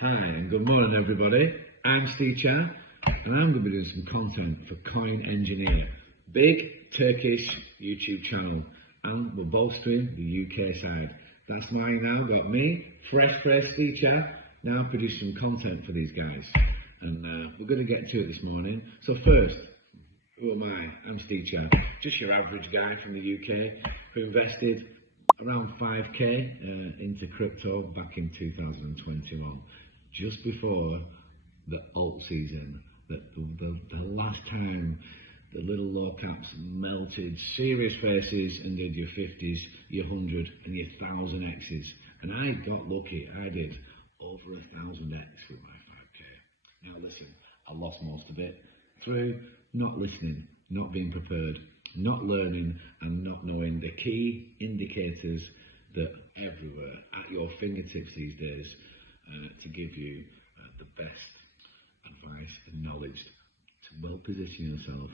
Hi and good morning everybody, I'm Steve Cha and I'm going to be doing some content for Coin Engineer, big Turkish YouTube channel, and we're bolstering the UK side. That's mine now, got me, fresh Steve Cha, now producing some content for these guys, and we're going to get to it this morning. So first, who am I? I'm Steve Cha, just your average guy from the UK who invested around 5k into crypto back in 2021, just before the alt season, the last time the little low caps melted serious faces and did your 50s, your 100 and your 1000x's, and I got lucky. I did over 1000x with my 5k. Now listen, I lost most of it through not listening, not being prepared, not learning, and not knowing the key indicators that are everywhere at your fingertips these days to give you the best advice and knowledge to well position yourself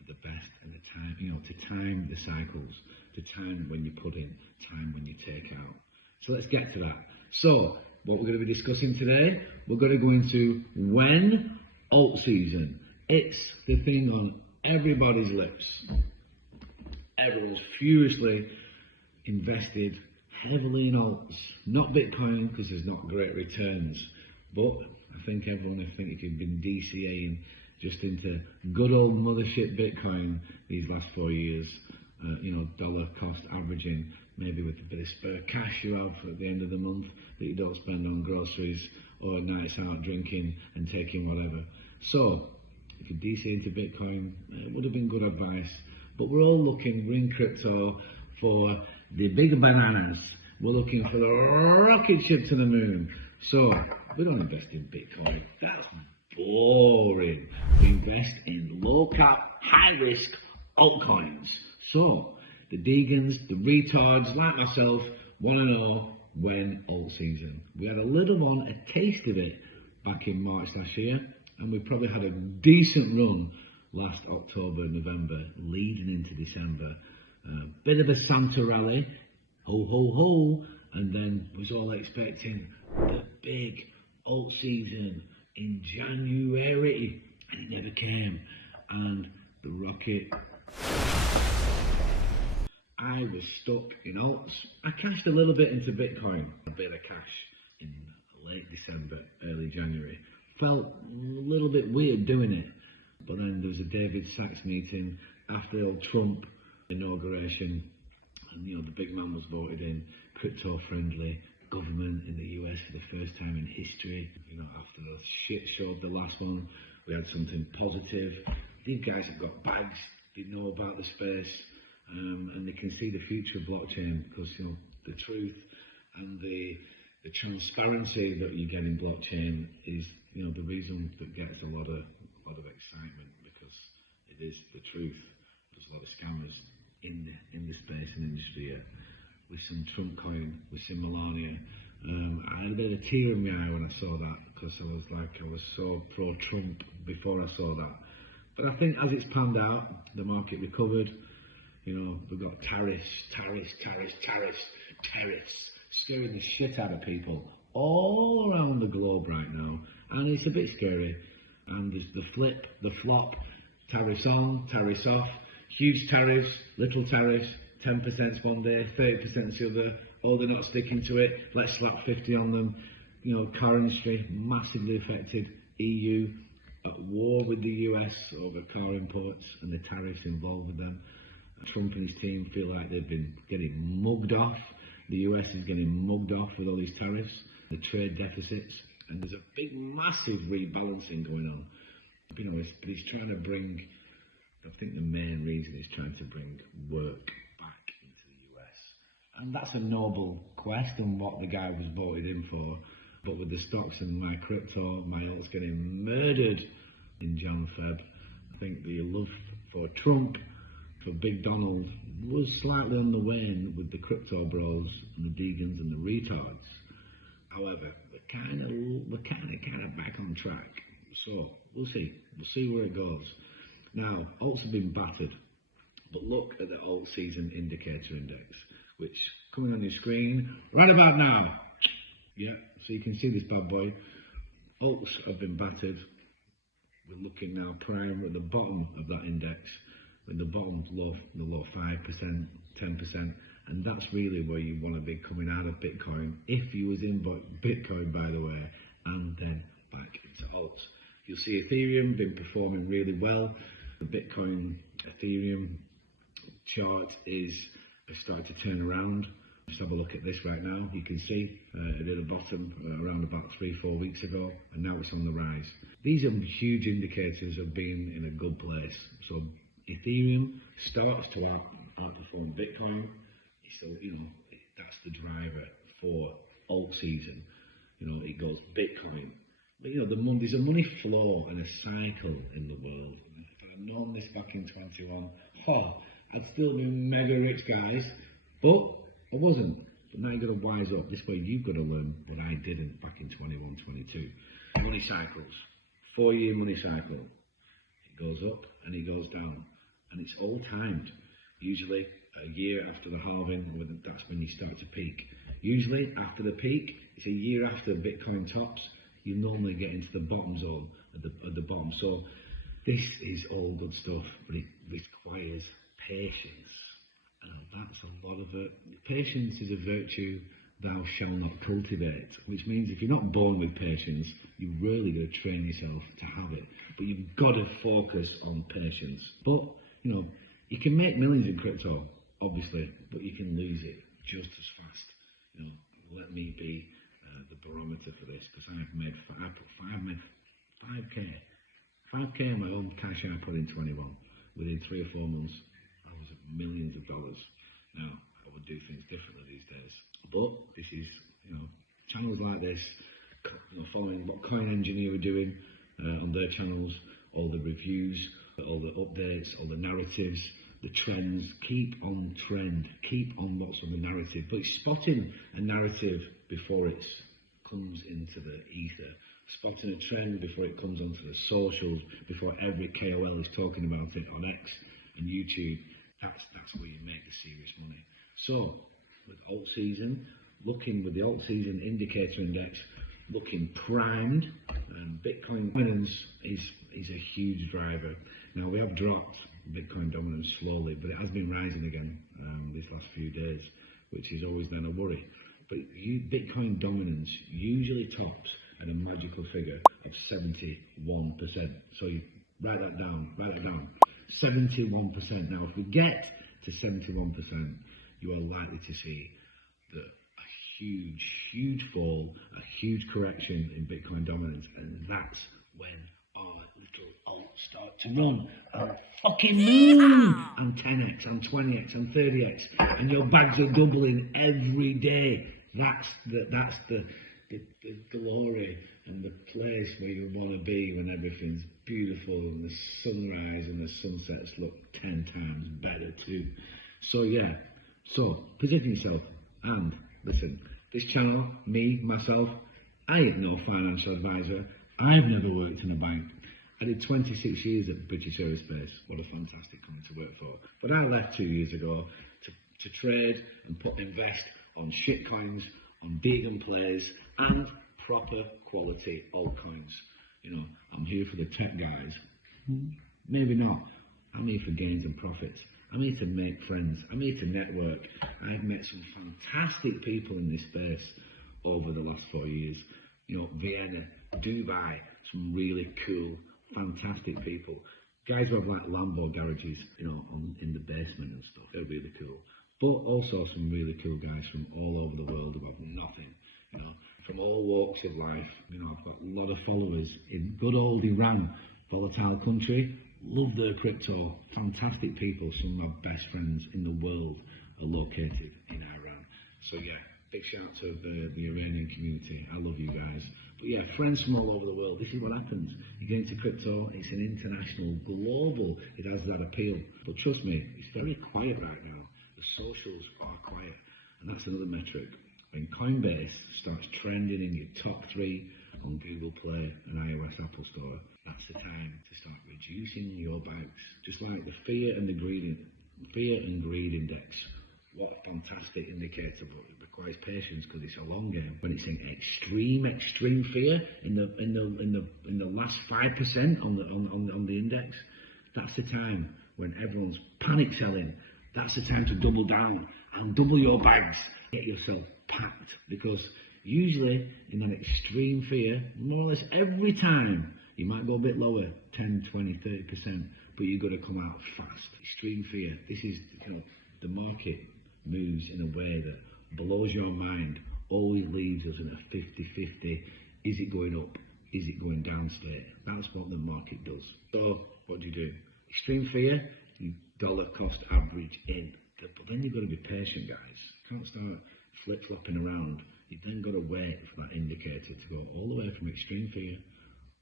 at the best and the time, to time the cycles, to time when you put in, time when you take out. So let's get to that. So what we're going to be discussing today, we're going to go into when alt season. It's the thing on everybody's lips. Everyone's furiously invested heavily in alts, not Bitcoin because there's not great returns, but I think everyone, if you've been DCAing just into good old mothership Bitcoin these last 4 years, dollar cost averaging, maybe with a bit of spare cash you have at the end of the month that you don't spend on groceries or nights out drinking and taking whatever. So if you DCA into Bitcoin, it would have been good advice. But we're all looking, we're in crypto for the big bananas. We're looking for the rocket ship to the moon. So we don't invest in Bitcoin. That's boring. We invest in low cap, high risk altcoins. So the Degans, the retards like myself want to know when alt season. We had a little one, a taste of it back in March last year, and we probably had a decent run last October, November, leading into December. Bit of a Santa rally, ho ho ho, and then was all expecting the big alt season in January, and it never came. And the rocket, I was stuck in alts. I cashed a little bit into Bitcoin, a bit of cash in late December, early January. Felt a little bit weird doing it. But then there was a David Sachs meeting after the old Trump inauguration, and the big man was voted in, crypto friendly government in the US for the first time in history. After the shit show of the last one, we had something positive. These guys have got bags, they know about the space, and they can see the future of blockchain because the truth and the transparency that you get in blockchain is the reason that gets a lot of excitement, because it is the truth. There's a lot of scammers in the space and industry here. With some Trump coin, with some Melania. I had a bit of a tear in my eye when I saw that, because I was so pro-Trump before I saw that. But I think as it's panned out, the market recovered. We've got tariffs, scaring the shit out of people all around the globe right now, and it's a bit scary. And there's the flip, the flop, tariffs on, tariffs off, huge tariffs, little tariffs, 10% one day, 30% the other. Oh, they're not sticking to it, let's slap 50 on them. Car industry massively affected. EU at war with the US over car imports and the tariffs involved with them. Trump and his team feel like they've been getting mugged off. The US is getting mugged off with all these tariffs, the trade deficits. And there's a big, massive rebalancing going on. But he's trying to bring, I think the main reason is trying to bring work back into the US. And that's a noble quest and what the guy was voted in for. But with the stocks and my crypto, my alt's getting murdered in Jan, Feb. I think the love for Trump, for Big Donald, was slightly on the wane with the crypto bros and the Degans and the retards. However, we're kind of back on track. So we'll see where it goes. Now, alts have been battered, but look at the alt season indicator index, which coming on your screen right about now. Yeah, so you can see this bad boy. Alts have been battered. We're looking now prime at the bottom of that index, in the bottom low, the low 5%, 10%, and that's really where you want to be coming out of Bitcoin, if you was in Bitcoin, by the way, and then back into alts. You'll see Ethereum been performing really well. The Bitcoin Ethereum chart has started to turn around. Just have a look at this right now. You can see it at the bottom around about 3-4 weeks ago, and now it's on the rise. These are huge indicators of being in a good place. So Ethereum starts to outperform Bitcoin. So, that's the driver for alt season. It goes Bitcoin. But, there's a money flow and a cycle in the world. If I'd known this back in 21, I'd still be mega rich, guys. But I wasn't. But now you've got to wise up. This way you've got to learn what I didn't back in 21, 22. Money cycles. 4-year money cycle. It goes up and it goes down. And it's all timed. Usually a year after the halving, that's when you start to peak. Usually after the peak, it's a year after Bitcoin tops, you normally get into the bottom zone at the bottom. So this is all good stuff, but it requires patience. That's a lot of it. Patience is a virtue thou shalt not cultivate, which means if you're not born with patience, you've really got to train yourself to have it. But you've got to focus on patience. But, you can make millions in crypto, obviously, but you can lose it just as fast. Let me be the barometer for this, because I put 5k on my own cash I put in 21. Within 3 or 4 months, I was at millions of dollars. Now, I would do things differently these days. But this is, channels like this, following what Coin Engineer are doing on their channels, all the reviews, all the updates, all the narratives, the trends. Keep on trend, keep on what's on the narrative, but spotting a narrative before it comes into the ether, spotting a trend before it comes onto the socials, before every KOL is talking about it on X and YouTube. That's where you make the serious money. So with alt season, looking with the alt season indicator index looking primed, and Bitcoin dominance is a huge driver. Now we have dropped Bitcoin dominance slowly, but it has been rising again these last few days, which is always then a worry. But Bitcoin dominance usually tops at a magical figure of 71%. So you write that down. 71%. Now if we get to 71%, you are likely to see a huge fall, a huge correction in Bitcoin dominance, and that's when our little alts start to run on fucking moon, on 10x, on 20x, on 30x, and your bags are doubling every day. That's the glory and the place where you want to be when everything's beautiful and the sunrise and the sunsets look 10 times better too. So position yourself. And listen, this channel, myself, I ain't no financial advisor. I've never worked in a bank. I did 26 years at British Aerospace. What a fantastic company to work for. But I left 2 years ago to trade and invest on shitcoins, on vegan plays, and proper quality altcoins. I'm here for the tech guys. Maybe not. I'm here for gains and profits. I'm here to make friends. I'm here to network. I've met some fantastic people in this space over the last 4 years. Vienna, Dubai, some really cool, fantastic people. Guys who have like Lambo garages, in the basement and stuff. They're really cool. But also some really cool guys from all over the world who have nothing, from all walks of life. I've got a lot of followers in good old Iran, volatile country. Love their crypto. Fantastic people. Some of my best friends in the world are located in Iran. So yeah, big shout out to the Iranian community. I love you guys. But yeah, friends from all over the world. This is what happens. You get into crypto, it's an international, global. It has that appeal. But trust me, it's very quiet right now. The socials are quiet. And that's another metric. When Coinbase starts trending in your top 3 on Google Play and iOS Apple Store, that's the time to start reducing your bags. Just like the fear and greed index what a fantastic indicator, but it requires patience because it's a long game. When it's in extreme fear in the last 5% on the index, that's the time when everyone's panic selling. That's the time to double down and double your bags. Get yourself packed, because usually in that extreme fear, more or less every time, you might go a bit lower, 10, 20, 30%, but you've got to come out fast. Extreme fear. This is, the market moves in a way that blows your mind, always leaves us in a 50-50. Is it going up? Is it going down state? That's what the market does. So what do? Extreme fear, you dollar cost average in. But then you've got to be patient, guys. You can't start flip-flopping around. You've then got to wait for that indicator to go all the way from extreme fear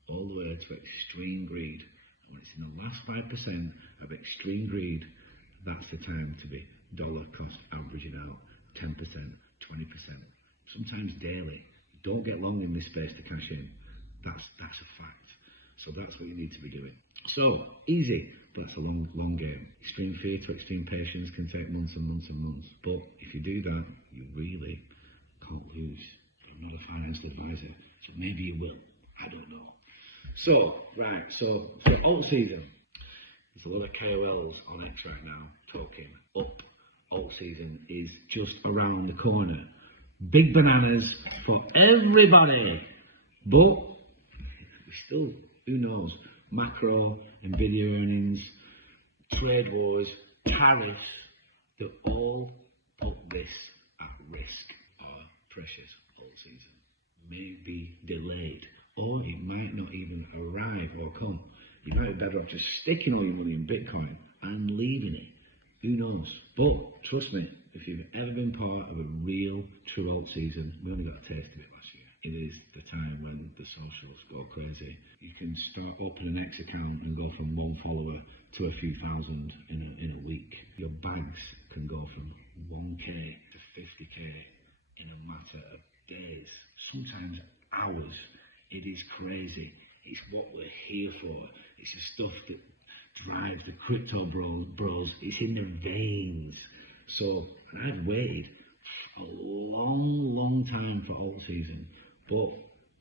all the way to extreme greed. And when it's in the last 5% of extreme greed, that's the time to be dollar cost averaging out 10%, 20%, sometimes daily. Don't get long in this space to cash in. That's a fact. So that's what you need to be doing. So easy, but it's a long game. Extreme fear to extreme patience can take months and months and months. But if you do that, you really can't lose. But I'm not a financial advisor, so maybe you will. I don't know. So alt season. There's a lot of KOLs on X right now talking up. Alt season is just around the corner. Big bananas for everybody. But still, who knows? Macro, Nvidia earnings, trade wars, tariffs, they all put this at risk. Our precious alt season may be delayed, or it might not even arrive or come. You might be better off just sticking all your money in Bitcoin and leaving it. Who knows? But trust me, if you've ever been part of a real true alt season, we only got a taste of it last year. It is the time when the socials go crazy. You can start opening an X account and go from one follower to a few thousand in a week. Your bags can go from 1k to 50k in a matter of days, sometimes hours. It is crazy. It's what we're here for. It's the stuff that drives the crypto bros. It's in their veins. So I've waited a long time for alt season. But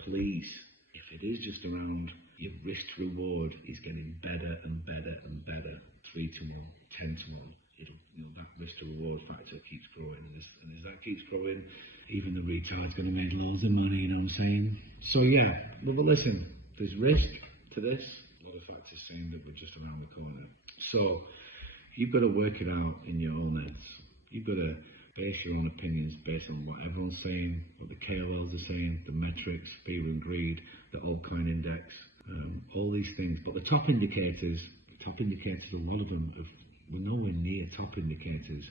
please, if it is just around, your risk to reward is getting better and better and better. 3 to 1, 10 to 1. That risk to reward factor keeps growing, and as that keeps growing, even the retard's going to make loads of money. You know what I'm saying? So yeah, but listen, there's risk to this. A lot of factors saying that we're just around the corner. So you've got to work it out in your own heads. You've got to base your own opinions based on what everyone's saying, what the KOLs are saying, the metrics, fear and greed, the Altcoin index, all these things. But the top indicators, a lot of them were nowhere near top indicators,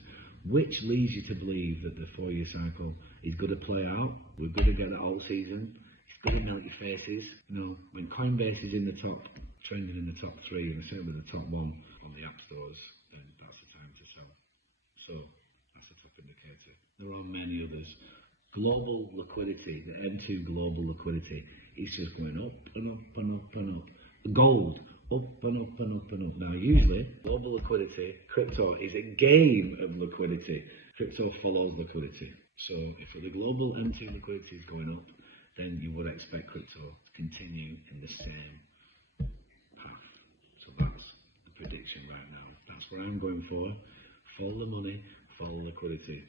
which leads you to believe that the 4-year cycle is going to play out. We're going to get the alt season. It's going to melt your faces. When Coinbase is in the top, trending in the top 3, and certainly the top 1 on the app stores, then that's the time to sell. So that's the top indicator. There are many others. Global liquidity, the M2 global liquidity, is just going up and up and up and up. Gold, up and up and up and up. Now, usually, global liquidity, crypto is a game of liquidity. Crypto follows liquidity. So if the global M2 liquidity is going up, then you would expect crypto to continue in the same path. So that's the prediction right now. That's what I'm going for. Follow the money, follow liquidity.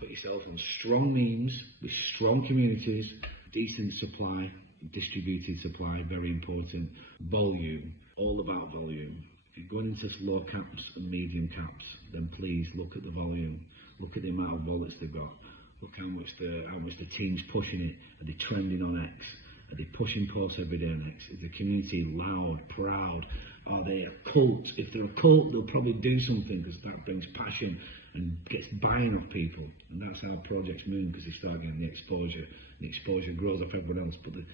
Put yourself on strong memes with strong communities, decent supply, distributed supply, very important. Volume, all about volume. If you're going into low caps and medium caps, then please look at the volume. Look at the amount of wallets they've got. Look how much the team's pushing it. Are they trending on X? Are they pushing posts every day on X? Is the community loud, proud? Are they a cult? If they're a cult, they'll probably do something because that brings passion and gets buying off people. And that's how projects move, because they start getting the exposure. The exposure grows off everyone else. But the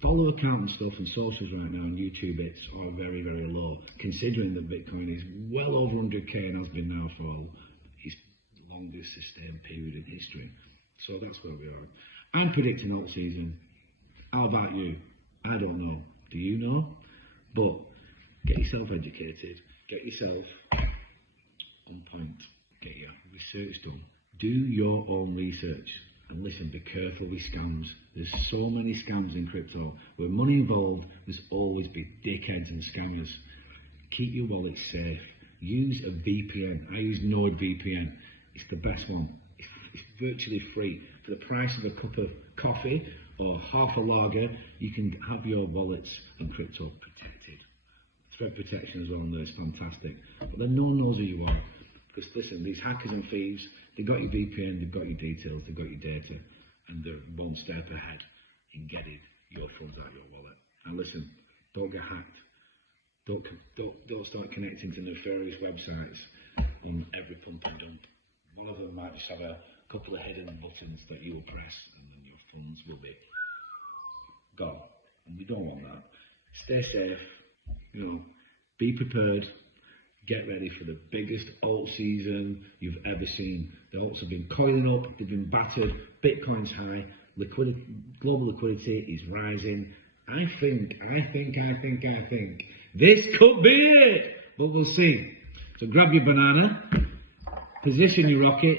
follow account and stuff and socials right now and YouTube hits are very, very low, considering that Bitcoin is well over 100k and has been now for its longest sustained period in history. So that's where we are. I'm predicting alt season. How about you? I don't know. Do you know? But get yourself educated. Get yourself on point. Get your research done. Do your own research. And listen, be careful with scams. There's so many scams in crypto. With money involved, there's always be dickheads and scammers. Keep your wallet safe. Use a VPN. I use NordVPN. It's the best one. It's virtually free. For the price of a cup of coffee or half a lager, you can have your wallets and crypto protected. Threat protection as well, and it's fantastic. But then no one knows who you are. Because listen, these hackers and thieves, they've got your VPN, they've got your details, they've got your data, and they're one step ahead in getting your funds out of your wallet. And listen, don't get hacked. Don't start connecting to nefarious websites on every pump and dump. One of them might just have a couple of hidden buttons that you will press, and then your funds will be gone. And we don't want that. Stay safe. You know, be prepared. Get ready for the biggest alt season you've ever seen. The alts have been coiling up, they've been battered, Bitcoin's high, global liquidity is rising. I think this could be it, but we'll see. So grab your banana, position your rocket,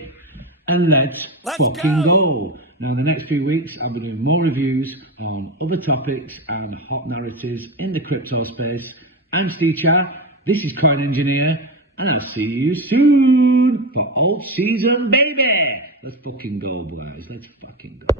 and let's fucking go. Now in the next few weeks, I'll be doing more reviews on other topics and hot narratives in the crypto space. I'm Steve Cha. This is Coin Engineer, and I'll see you soon for alt season, baby. Let's fucking go, boys. Let's fucking go.